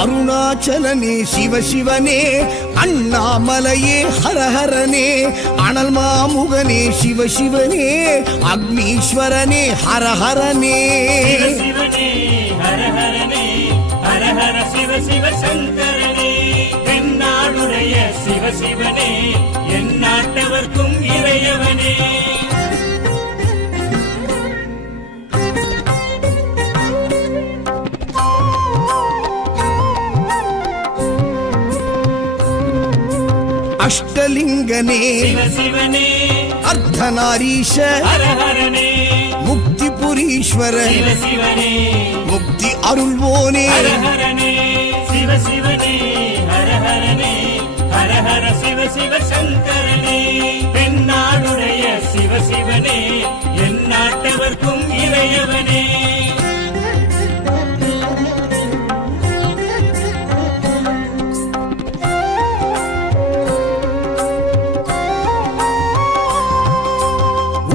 அருணாச்சலனே சிவசிவனே, அண்ணாமலையே ஹரஹரனே, அனல் மாமுகனே சிவசிவனே, அக்னீஸ்வரனே ஹரஹரனே. சிவசிவனே ஹரஹரனே, ஹரஹர சிவ சிவ சங்கரனே, தென்னாடுடைய சிவசிவனே, என் நாட்டவர்க்கும் இறையவனே. அஷ்டலிங்கனே சிவசிவனே, அர்த்தநாரீஷ ஹரஹரனே, முக்திபுரீஸ்வர சிவசிவனே, முக்தி அருள்வோனே. ஹரஹரனே சிவசிவனே, ஹரஹரனே, ஹரஹர சிவ சிவ சங்கரனே, தென்னாடுடைய சிவசிவனே, என் நாட்டவர்க்கும் இறையவனே.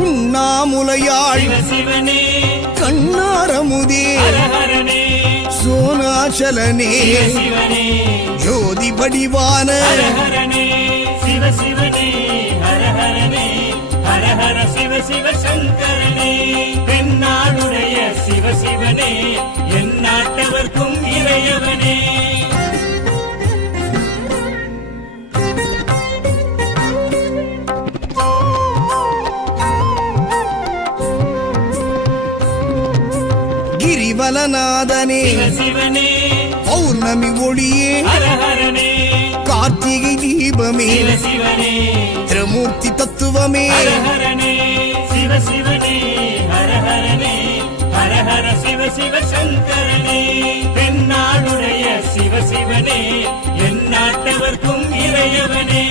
உண்ணாமுலையாள் சிவசிவனே, கண்ணாரமுதே ஹரஹரனே, சோனாச்சலனே சிவசிவனே, ஜோதி வடிவான ஹரஹரனே சிவசிவனே, ஹரஹரனே, ஹரஹர சிவ சிவ சங்கரனே, தென்னாடுடைய சிவசிவனே, என் நாட்டவர்க்கும் இறையவனே. கிரிவலநாதனே சிவசிவனே, பௌர்ணமி ஒளியே ஹரஹரனே, கார்த்திகை தீபமே சிவசிவனே, திரிமூர்த்தி தத்துவமே. ஹரஹரனே சிவசிவனே, ஹரஹரனே, ஹரஹர சிவ சிவ சங்கரனே, தென்னாடுடைய சிவசிவனே, என் நாட்டவர்க்கும் இறையவனே.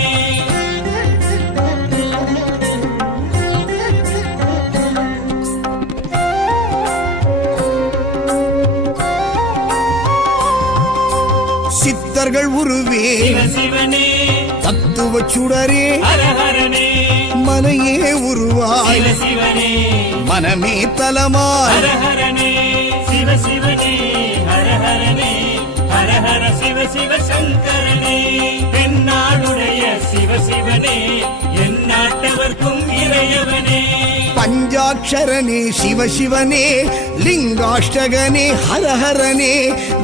சித்தர்கள் உருவே சிவசிவனே, தத்துவ சுடரே ஹரஹரனே, மனையே உருவாய் சிவசிவனே, மனமே தலமாய். ஹரஹரனே சிவசிவனே, ஹரஹரனே, ஹரஹர சிவ சிவ சங்கரனே, தென்னாடுடைய சிவசிவனே, என் நாட்டவர்க்கும் இறையவனே. பஞ்சாட்சரனே சிவசிவனே, லிங்காஷ்டகனே ஹரஹரனே,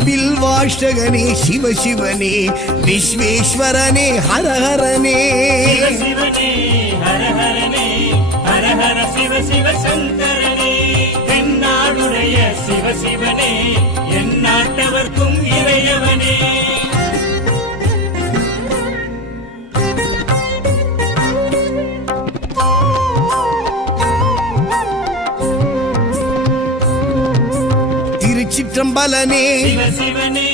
பில்வாஷ்டகனே சிவசிவனே, விஸ்வேஸ்வரனே ஹரஹரனே. சிவசிவனே, ஹரஹரனே, ஹரஹர சிவ சிவ சங்கரனே, தென்னாடுடைய சிவசிவனே, என் நாட்டவர்க்கும் இறையவனே. திருச்சிற்றம்பலனே சிவசிவனே,